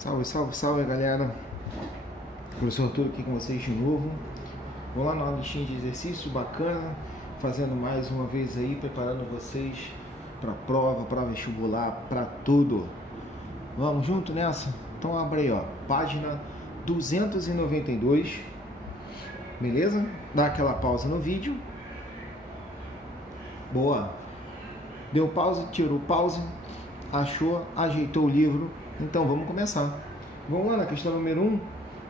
Salve, salve, salve, galera. Professor Arthur aqui com vocês de novo. Vou lá numa listinha de exercício bacana, fazendo mais uma vez aí, preparando vocês para prova, para vestibular, para tudo. Vamos junto nessa? Então abre aí, ó, página 292, beleza? Dá aquela pausa no vídeo. Boa. Deu pausa, tirou pausa, achou, ajeitou o livro. Então vamos começar. Vamos lá na questão número 1.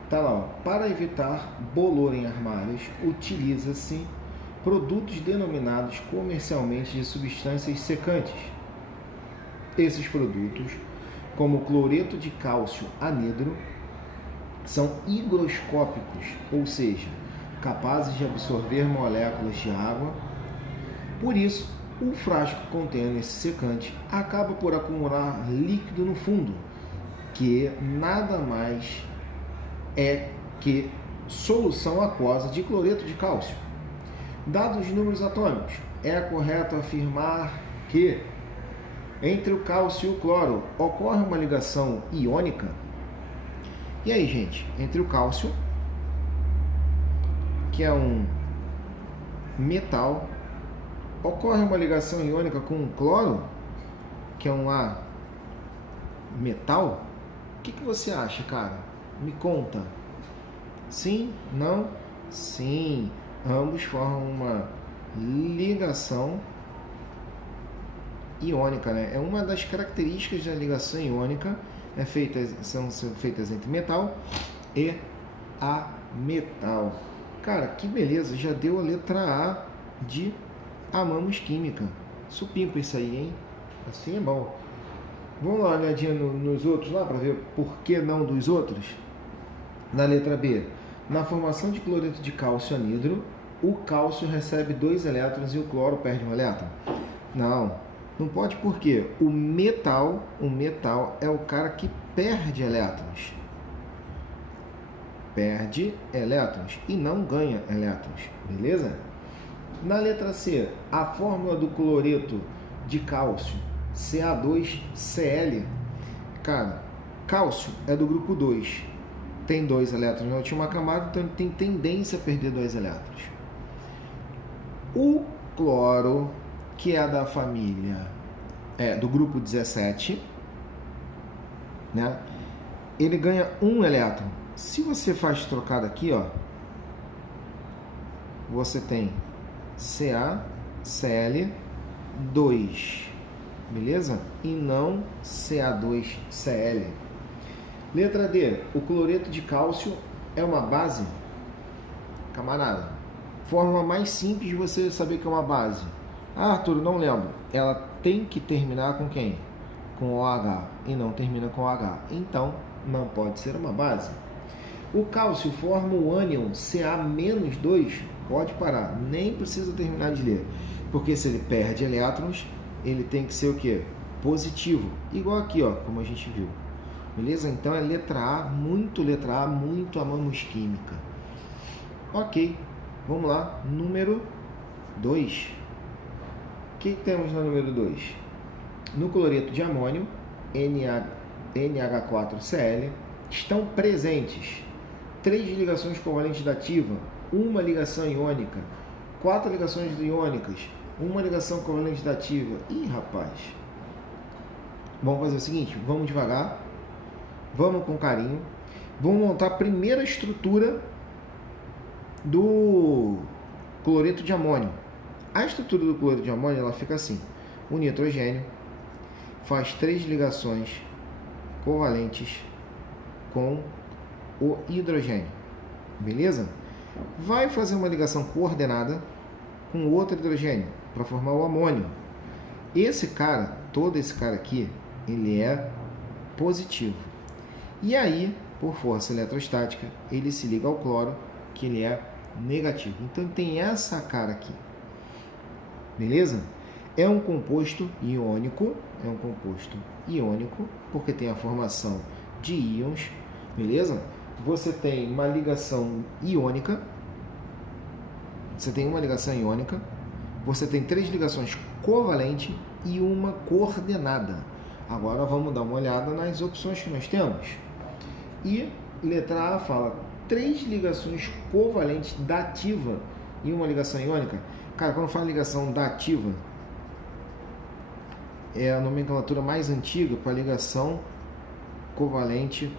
Tá lá, ó. Para evitar bolor em armários, utiliza-se produtos denominados comercialmente de substâncias secantes. Esses produtos, como cloreto de cálcio anidro, são higroscópicos, ou seja, capazes de absorver moléculas de água. Por isso, o frasco contendo esse secante acaba por acumular líquido no fundo, que nada mais é que solução aquosa de cloreto de cálcio. Dados os números atômicos, é correto afirmar que entre o cálcio e o cloro ocorre uma ligação iônica? E aí, gente, entre o cálcio, que é um metal, ocorre uma ligação iônica com o cloro, que é um metal? O que você acha, cara? Me conta. Sim? Não? Sim. Ambos formam uma ligação iônica, né? É uma das características da ligação iônica, são feitas entre metal e ametal. Cara, que beleza, já deu a letra A de amamos química. Supimpa isso aí, hein? Assim é bom. Vamos lá, uma olhadinha nos outros lá para ver por que não dos outros. Na letra B, na formação de cloreto de cálcio anidro, o cálcio recebe 2 elétrons e o cloro perde 1 elétron. Não pode, porque o metal é o cara que perde elétrons. Perde elétrons e não ganha elétrons, beleza? Na letra C, a fórmula do cloreto de cálcio, Ca2Cl. Cara, cálcio é do grupo 2. Tem 2 elétrons na última camada, então ele tem tendência a perder 2 elétrons. O cloro, que é da família, do grupo 17, né? Ele ganha 1 elétron. Se você faz trocado aqui, ó, você tem CaCl2, beleza? E não Ca2Cl. Letra D, o cloreto de cálcio é uma base? Camarada, forma mais simples de você saber que é uma base. Arthur, não lembro. Ela tem que terminar com quem? Com OH, e não termina com OH. Então, não pode ser uma base. O cálcio forma o ânion Ca-2. Pode parar, nem precisa terminar de ler. Porque se ele perde elétrons, ele tem que ser o quê? Positivo. Igual aqui, ó, como a gente viu. Beleza? Então é letra A, muito amamos química. Ok, vamos lá. Número 2. O que temos no número 2? No cloreto de amônio, NH4Cl, estão presentes 3 ligações covalentes da ativa, 1 ligação iônica, 4 ligações iônicas, 1 ligação covalente da ativa. Ih, rapaz. Vamos fazer o seguinte, vamos devagar, vamos com carinho, vamos montar a primeira estrutura do cloreto de amônio. A estrutura do cloreto de amônio, ela fica assim: o nitrogênio faz 3 ligações covalentes com o hidrogênio, beleza? Vai fazer uma ligação coordenada com outro hidrogênio para formar o amônio. Todo esse cara aqui, ele é positivo. E aí, por força eletrostática, ele se liga ao cloro, que ele é negativo. Então tem essa cara aqui. Beleza? É um composto iônico, porque tem a formação de íons, beleza? Você tem uma ligação iônica, você tem 3 ligações covalentes e uma coordenada. Agora vamos dar uma olhada nas opções que nós temos. E letra A fala 3 ligações covalentes dativa e uma ligação iônica. Cara, quando fala ligação dativa, é a nomenclatura mais antiga para ligação covalente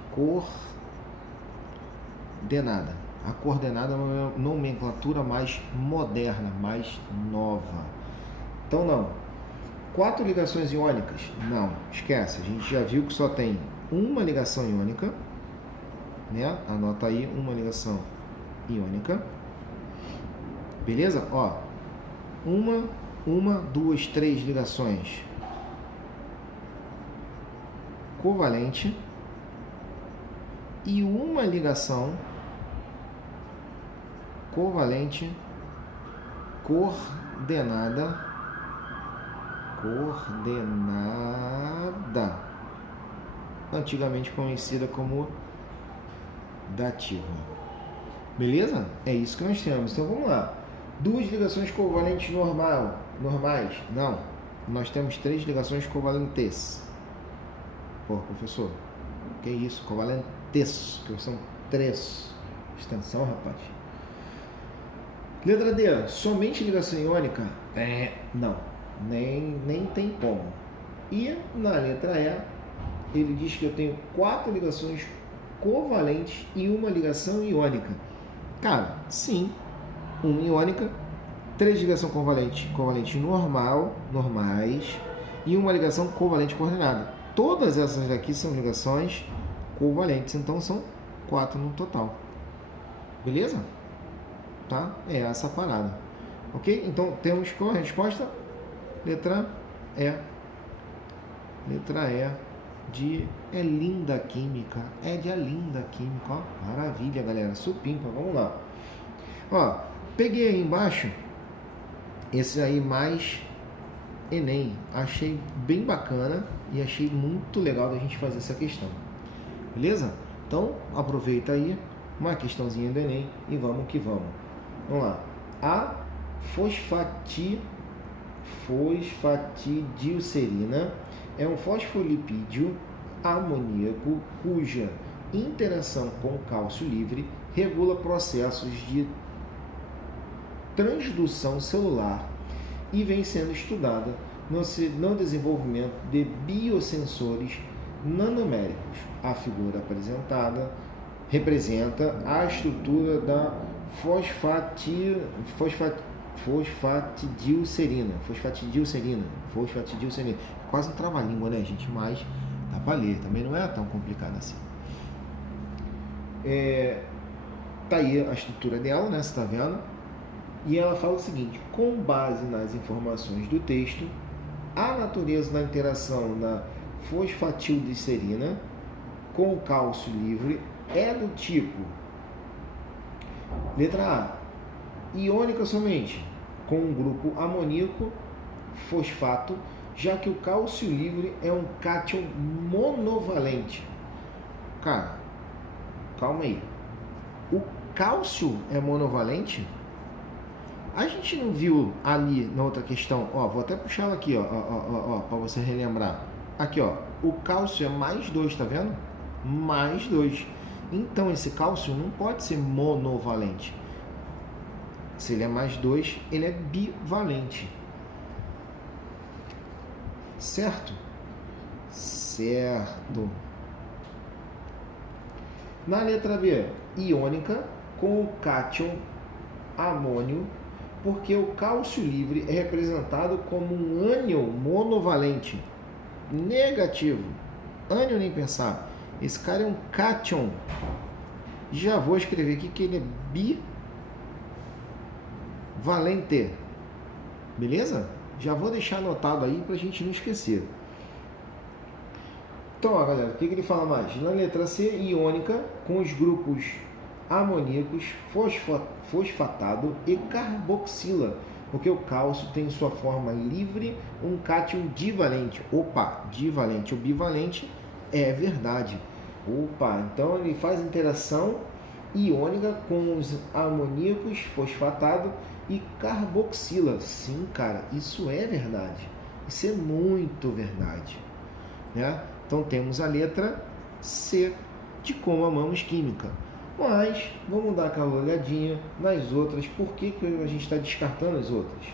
coordenada. A coordenada é uma nomenclatura mais moderna, mais nova. Então não. 4 ligações iônicas? Não, esquece. A gente já viu que só tem uma ligação iônica, né? Anota aí, uma ligação iônica. Beleza? Ó, uma, 2, 3 ligações covalente e uma ligação covalente coordenada, antigamente conhecida como dativa. Beleza? É isso que nós temos. Então vamos lá. 2 ligações covalentes normais? Não. Nós temos 3 ligações covalentes. Pô, professor, que isso? Covalentes, que são 3. Extensão, rapaz. Letra D. Somente ligação iônica? Não. Nem tem como. E na letra E, ele diz que eu tenho 4 ligações covalentes e uma ligação iônica. Cara, sim, uma iônica, 3 ligações covalente normais e uma ligação covalente coordenada. Todas essas aqui são ligações covalentes, então são 4 no total. Beleza? Tá? É essa a parada. Ok? Então temos qual a resposta? Letra E. Letra E é linda química. É de a linda química. Ó, maravilha, galera. Supimpa. Vamos lá. Ó, peguei aí embaixo esse aí mais Enem. Achei bem bacana e achei muito legal da gente fazer essa questão. Beleza? Então, aproveita aí uma questãozinha do Enem e vamos que vamos. Vamos lá. A fosfatidilcerina é um fosfolipídio amoníaco cuja interação com cálcio livre regula processos de transdução celular e vem sendo estudada no desenvolvimento de biosensores nanoméricos. A figura apresentada representa a estrutura da fosfatidilcerina. Quase um trava-língua, né, gente? Mas dá pra ler, também não é tão complicado assim. Tá aí a estrutura dela, né? Você tá vendo? E ela fala o seguinte: com base nas informações do texto, a natureza da interação da fosfatidilcerina com o cálcio livre é do tipo, letra A, iônica somente, com um grupo amoníaco fosfato, já que o cálcio livre é um cátion monovalente. Cara, calma aí. O cálcio é monovalente? A gente não viu ali na outra questão, ó, vou até puxar ela aqui, ó, para você relembrar. Aqui, ó, o cálcio é mais 2, tá vendo? Mais 2. Então esse cálcio não pode ser monovalente. Se ele é mais 2, ele é bivalente. Certo? Certo. Na letra B, iônica com o cátion amônio, porque o cálcio livre é representado como um ânion monovalente. Negativo. Ânion nem pensar. Esse cara é um cátion. Já vou escrever aqui que ele é bivalente. Beleza? Já vou deixar anotado aí para a gente não esquecer. Então, ó, galera, o que ele fala mais? Na letra C, iônica com os grupos amoníacos, fosfatado e carboxila, porque o cálcio tem sua forma livre um cátion divalente. Opa, divalente ou bivalente é verdade. Opa, então ele faz interação iônica com os amoníacos, fosfatado e carboxila. Sim, cara, isso é verdade. Isso é muito verdade, né? Então temos a letra C, de como amamos química. Mas vamos dar aquela olhadinha nas outras. Por que a gente está descartando as outras?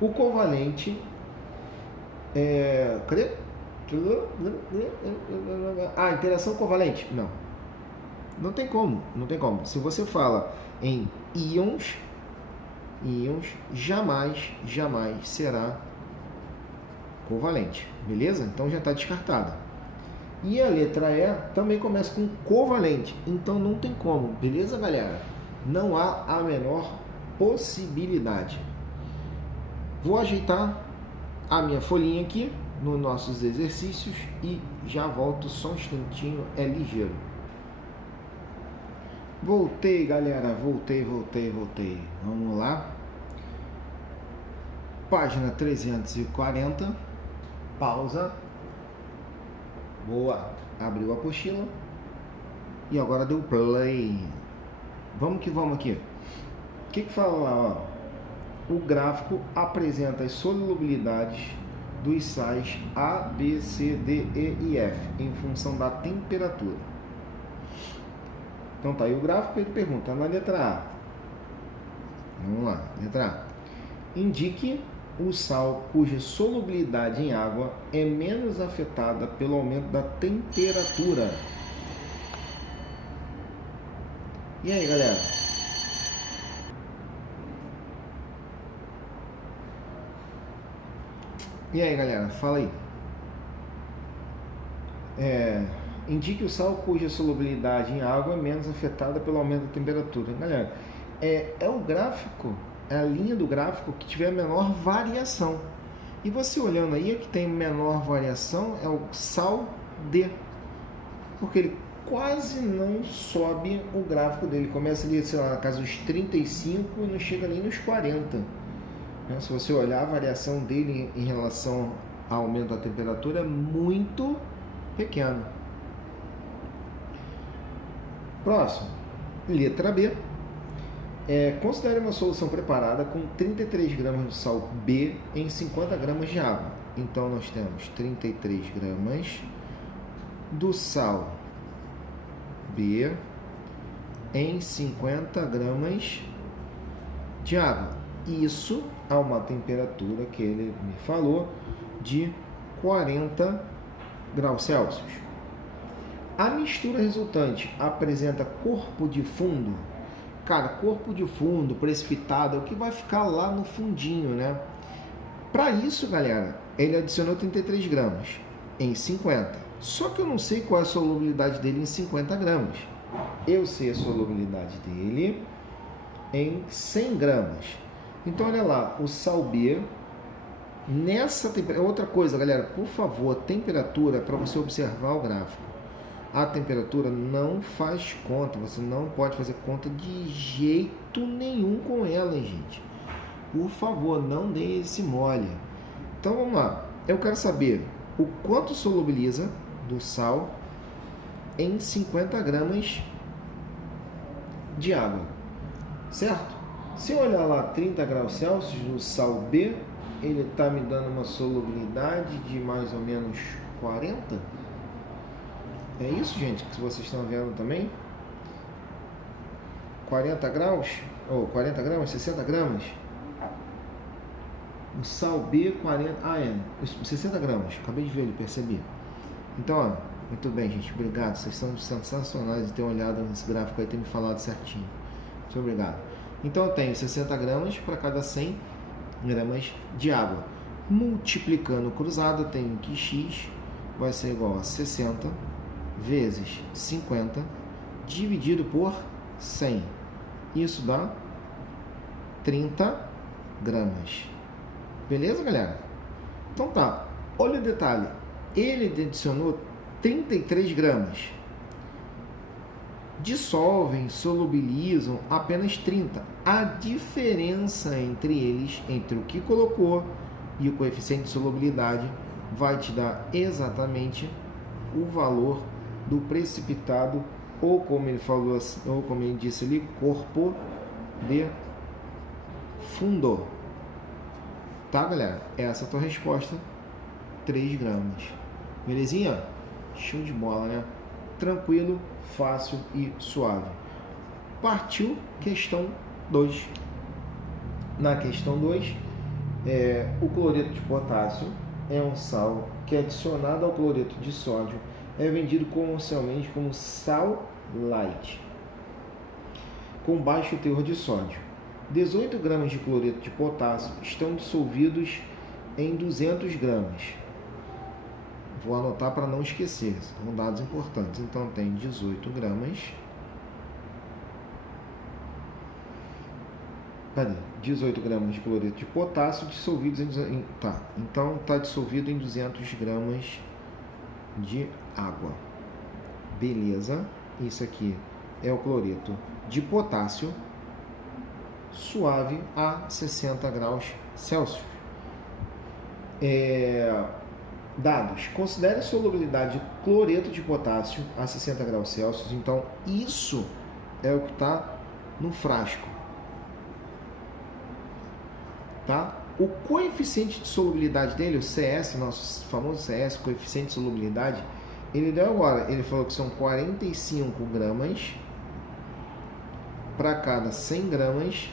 O covalente cadê? Interação covalente? Não tem como. Se você fala em íons jamais será covalente, beleza? Então já está descartada. E a letra E também começa com covalente, então não tem como, beleza, galera? Não há a menor possibilidade. Vou ajeitar a minha folhinha aqui nos nossos exercícios e já volto só um instantinho, é ligeiro. Voltei, galera, voltei. Vamos lá. Página 340. Pausa. Boa. Abriu a apostila. E agora deu play. Vamos que vamos aqui. O que fala lá, ó? O gráfico apresenta as solubilidades dos sais A, B, C, D, E e F em função da temperatura. Então tá aí o gráfico, ele pergunta na letra A. Vamos lá, letra A. Indique o sal cuja solubilidade em água é menos afetada pelo aumento da temperatura. E aí, galera? Fala aí. Indique o sal cuja solubilidade em água é menos afetada pelo aumento da temperatura. Galera, é o gráfico, é a linha do gráfico que tiver a menor variação. E você olhando aí, a que tem menor variação é o sal D. Porque ele quase não sobe o gráfico dele. Começa ali, sei lá, na casa dos 35 e não chega nem nos 40. Se você olhar a variação dele em relação ao aumento da temperatura, é muito pequeno. Próximo, letra B. Considere uma solução preparada com 33 gramas de sal B em 50 gramas de água. Então, nós temos 33 gramas do sal B em 50 gramas de água. Isso a uma temperatura que ele me falou de 40 graus Celsius. A mistura resultante apresenta corpo de fundo. Cara, corpo de fundo, precipitado, é o que vai ficar lá no fundinho, né? Para isso, galera, ele adicionou 33 gramas em 50. Só que eu não sei qual é a solubilidade dele em 50 gramas. Eu sei a solubilidade dele em 100 gramas. Então, olha lá, o sal B, nessa temperatura... Outra coisa, galera, por favor, temperatura, para você observar o gráfico. A temperatura não faz conta, você não pode fazer conta de jeito nenhum com ela, gente. Por favor, não dê esse mole. Então, vamos lá. Eu quero saber o quanto solubiliza do sal em 50 gramas de água, certo? Se eu olhar lá 30 graus Celsius do sal B, ele está me dando uma solubilidade de mais ou menos 40. É isso, gente, que vocês estão vendo também? 40 graus, ou 40 gramas, 60 gramas. O sal B, 40, 60 gramas, acabei de ver ele, percebi. Então, ó, muito bem, gente, obrigado, vocês são sensacionais de ter olhado nesse gráfico aí, ter me falado certinho. Muito obrigado. Então, eu tenho 60 gramas para cada 100 gramas de água. Multiplicando cruzado, eu tenho que x vai ser igual a 60 vezes 50 dividido por 100. Isso dá 30 gramas. Beleza, galera? Então tá. Olha o detalhe. Ele adicionou 33 gramas. Dissolvem, solubilizam apenas 30. A diferença entre eles, entre o que colocou e o coeficiente de solubilidade, vai te dar exatamente o valor do precipitado, ou como ele falou, ou como ele disse ali, corpo de fundo. Tá, galera? Essa é a tua resposta. 3 gramas. Belezinha? Show de bola, né? tranquilo, fácil e suave. Partiu questão 2. Na questão 2, o cloreto de potássio é um sal que, adicionado ao cloreto de sódio, é vendido comercialmente como sal light, com baixo teor de sódio. 18 gramas de cloreto de potássio estão dissolvidos em 200 gramas. Vou anotar para não esquecer, são dados importantes. Então, tem 18 gramas. 18 gramas de cloreto de potássio dissolvidos em... Tá, então está dissolvido em 200 gramas de água. Beleza. Isso aqui é o cloreto de potássio suave a 60 graus Celsius. Dados. Considere a solubilidade de cloreto de potássio a 60 graus Celsius. Então, isso é o que está no frasco. Tá? O coeficiente de solubilidade dele, o CS, nosso famoso CS, coeficiente de solubilidade, ele deu agora, ele falou que são 45 gramas para cada 100 gramas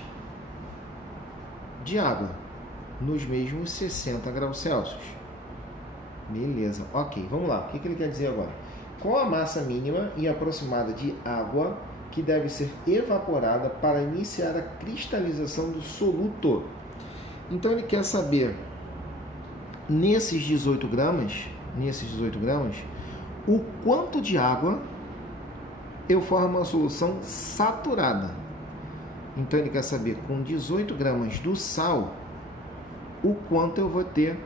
de água, nos mesmos 60 graus Celsius. Beleza, ok, vamos lá. O que ele quer dizer agora? Qual a massa mínima e aproximada de água que deve ser evaporada para iniciar a cristalização do soluto? Então ele quer saber, nesses 18 gramas, o quanto de água eu formo uma solução saturada. Então ele quer saber, com 18 gramas do sal, o quanto eu vou ter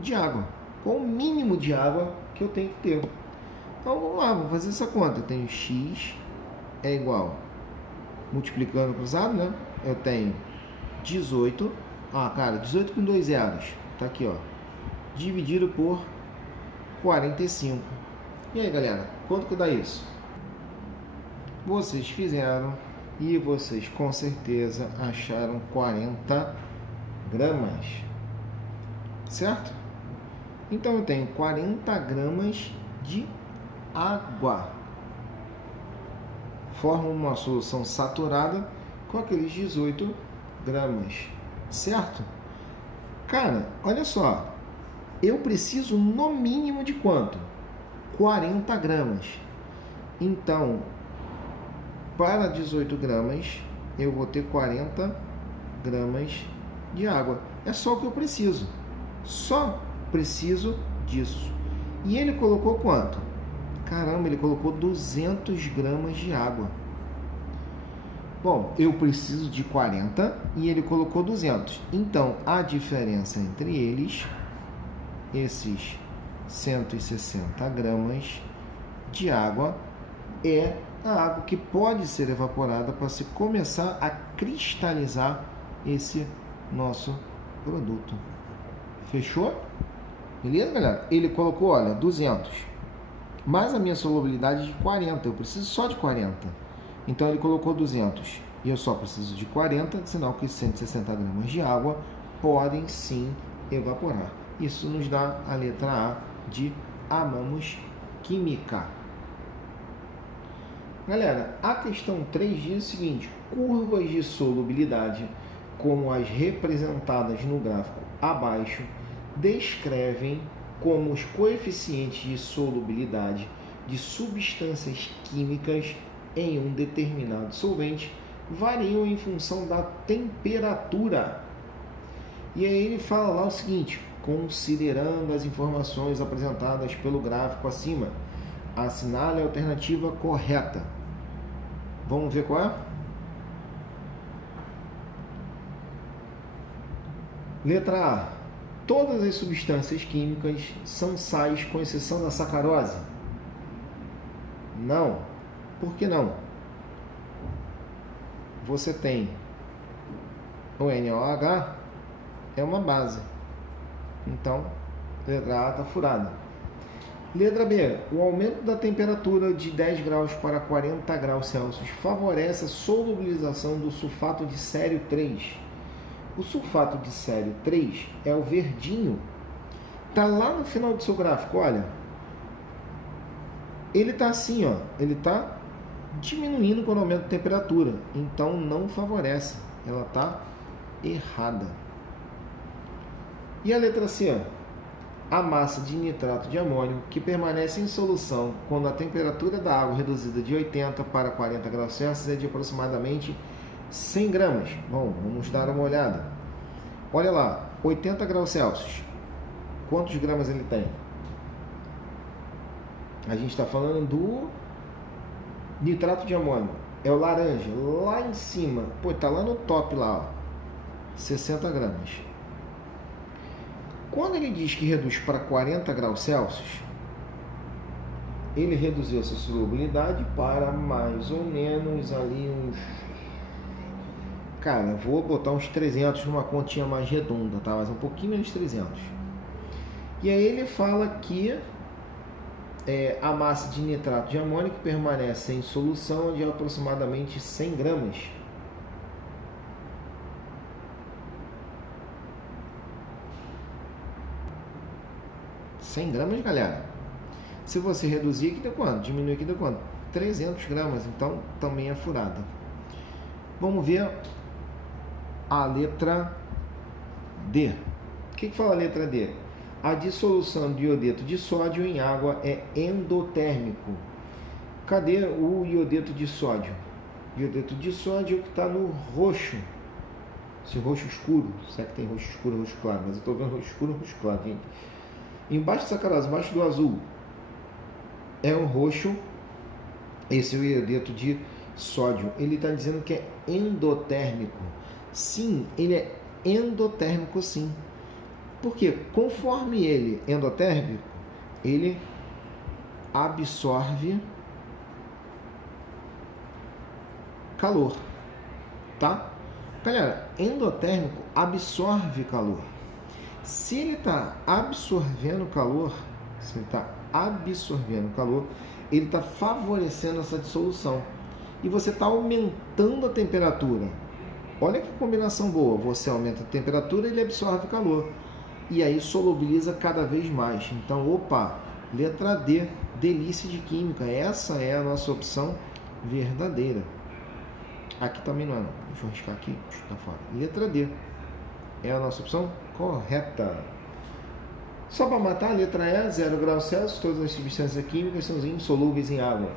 de água. Qual o mínimo de água que eu tenho que ter. Então vamos lá, vamos fazer essa conta. Eu tenho X é igual, multiplicando cruzado, né? Eu tenho 18. 18 com 2 zeros. Tá aqui, ó. Dividido por 45. E aí, galera? Quanto que dá isso? Vocês fizeram e vocês com certeza acharam 40 gramas. Certo? Então eu tenho 40 gramas de água. Forma uma solução saturada com aqueles 18 gramas. Certo? Cara, olha só. Eu preciso no mínimo de quanto? 40 gramas. Então, para 18 gramas, eu vou ter 40 gramas de água. É só o que eu preciso. Só preciso disso. E ele colocou quanto? Caramba, ele colocou 200 gramas de água. Bom, eu preciso de 40 e ele colocou 200. Então, a diferença entre eles, esses 160 gramas de água, é a água que pode ser evaporada para se começar a cristalizar esse nosso produto. Fechou? Beleza, galera? Ele colocou, olha, 200. Mais a minha solubilidade de 40. Eu preciso só de 40. Então ele colocou 200 e eu só preciso de 40, sinal que 160 gramas de água podem sim evaporar. Isso nos dá a letra A de amamos química. Galera, a questão 3 diz o seguinte: curvas de solubilidade, como as representadas no gráfico abaixo, descrevem como os coeficientes de solubilidade de substâncias químicas em um determinado solvente variam em função da temperatura. E aí ele fala lá o seguinte: considerando as informações apresentadas pelo gráfico acima, assinale a alternativa correta. Vamos ver qual é? Letra A. Todas as substâncias químicas são sais, com exceção da sacarose? Não. Por que não? Você tem o NaOH, é uma base. Então, letra A está furada. Letra B. O aumento da temperatura de 10 graus para 40 graus Celsius favorece a solubilização do sulfato de sério 3. O sulfato de sério 3 é o verdinho. Está lá no final do seu gráfico, olha. ele está assim, ó, ele está diminuindo quando aumenta a temperatura, então não favorece, ela está errada. E a letra C, ó, a massa de nitrato de amônio que permanece em solução quando a temperatura da água é reduzida de 80 para 40 graus Celsius é de aproximadamente 100 gramas. Bom, vamos dar uma olhada. Olha lá, 80 graus Celsius, quantos gramas ele tem? A gente está falando do nitrato de amônio, é o laranja, lá em cima, pô, tá lá no top lá, ó, 60 gramas. Quando ele diz que reduz para 40 graus Celsius, ele reduziu essa solubilidade para mais ou menos ali uns... Cara, vou botar uns 300 numa continha mais redonda, tá? Mas um pouquinho menos de 300. E aí ele fala que a massa de nitrato de amônio que permanece em solução de aproximadamente 100 gramas. Gramas, galera. Se você reduzir aqui dá quanto? Diminuir aqui dá quanto? 300 gramas, então também é furada. Vamos ver a letra D. O que fala a letra D? A dissolução de iodeto de sódio em água é endotérmico. Cadê o iodeto de sódio? Iodeto de sódio que está no roxo. Esse roxo escuro. Será que tem roxo escuro, roxo claro? Mas eu estou vendo roxo escuro, roxo claro, gente. Embaixo da sacarose, embaixo do azul, é o roxo. Esse é o iodeto de sódio. Ele está dizendo que é endotérmico. Sim, ele é endotérmico, sim. Porque conforme ele é endotérmico, ele absorve calor, tá? Galera, endotérmico absorve calor. Se ele está absorvendo calor, ele está favorecendo essa dissolução. E você está aumentando a temperatura. Olha que combinação boa. Você aumenta a temperatura e ele absorve calor. E aí solubiliza cada vez mais. Então, opa, letra D, delícia de química. Essa é a nossa opção verdadeira. Aqui também não é, não. Deixa eu riscar aqui, tá fora. Letra D é a nossa opção correta. Só para matar, a letra E, 0 graus Celsius, todas as substâncias químicas são insolúveis em água.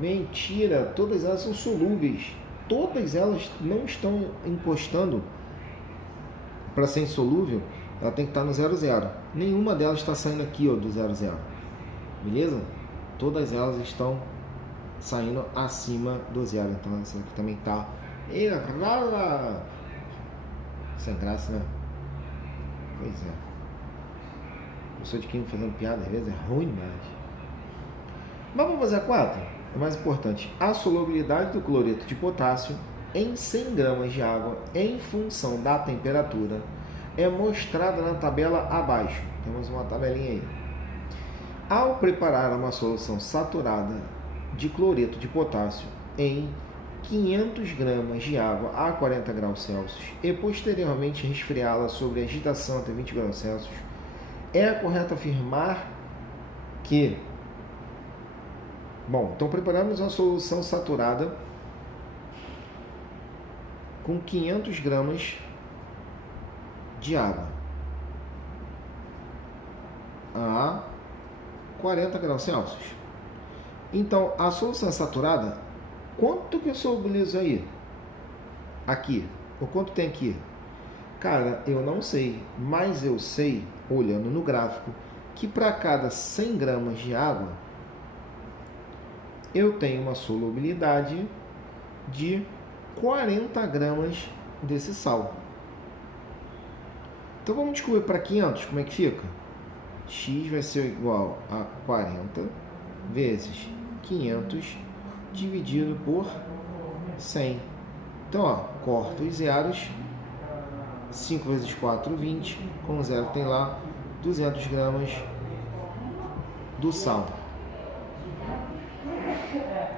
Mentira, todas elas são solúveis. Todas elas não estão encostando para ser insolúvel. Ela tem que estar no 0,0. Nenhuma delas está saindo aqui, ó, do 0,0. Beleza? Todas elas estão saindo acima do 0. Então essa aqui também está errada. Sem graça, né? Pois é. Eu sou de quem fazendo piada, às vezes é ruim demais. Mas vamos fazer a 4? É mais importante. A solubilidade do cloreto de potássio em 100 gramas de água em função da temperatura é mostrada na tabela abaixo. Temos uma tabelinha aí. Ao preparar uma solução saturada de cloreto de potássio em 500 gramas de água a 40 graus Celsius e posteriormente resfriá-la sobre agitação até 20 graus Celsius, é correto afirmar que... Bom, então preparamos uma solução saturada com 500 gramas de água a 40 graus Celsius. Então, a solução saturada, quanto que eu solubilizo aí? Aqui. Ou quanto tem aqui? Cara, eu não sei, mas eu sei, olhando no gráfico, que para cada 100 gramas de água, eu tenho uma solubilidade de 40 gramas desse sal. Então vamos descobrir para 500 como é que fica? X vai ser igual a 40 vezes 500 dividido por 100. Então, ó, corta os zeros. 5 vezes 4, 20. Com 0 tem lá 200 gramas do sal.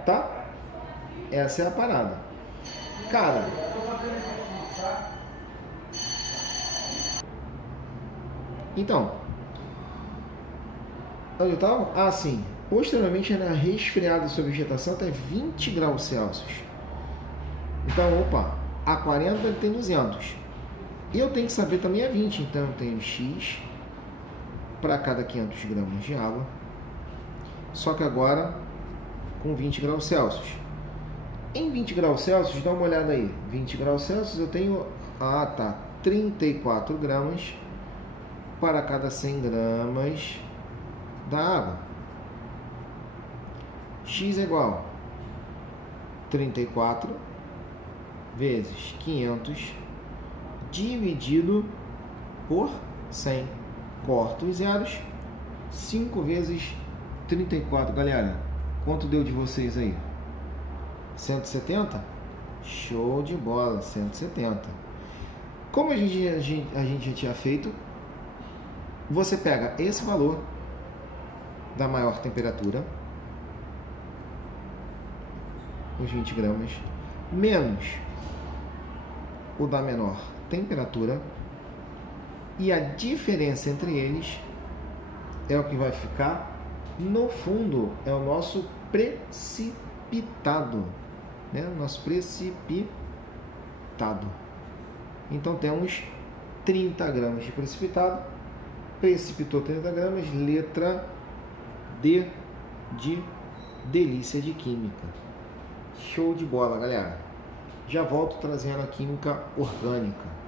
Tá? Essa é a parada. Cara, então, onde eu tava? Ah, sim. posteriormente ela é resfriada sobre vegetação até 20 graus Celsius. Então, opa, a 40 ele tem 200. E eu tenho que saber também a 20, então eu tenho X para cada 500 gramas de água, só que agora com 20 graus Celsius. Em 20 graus Celsius, dá uma olhada aí, 20 graus Celsius eu tenho, 34 gramas para cada 100 gramas da água. X é igual 34 vezes 500 dividido por 100. Corto os zeros. 5 vezes 34, galera. Quanto deu de vocês aí? 170? Show de bola, 170. Como a gente já tinha feito, você pega esse valor da maior temperatura, os 20 gramas, menos o da menor temperatura, e a diferença entre eles é o que vai ficar no fundo, é o nosso precipitado, né? Nosso precipitado. Então temos 30 gramas de precipitado, precipitou 30 gramas, letra D de delícia de química. Show de bola, galera. Já volto trazendo a química orgânica.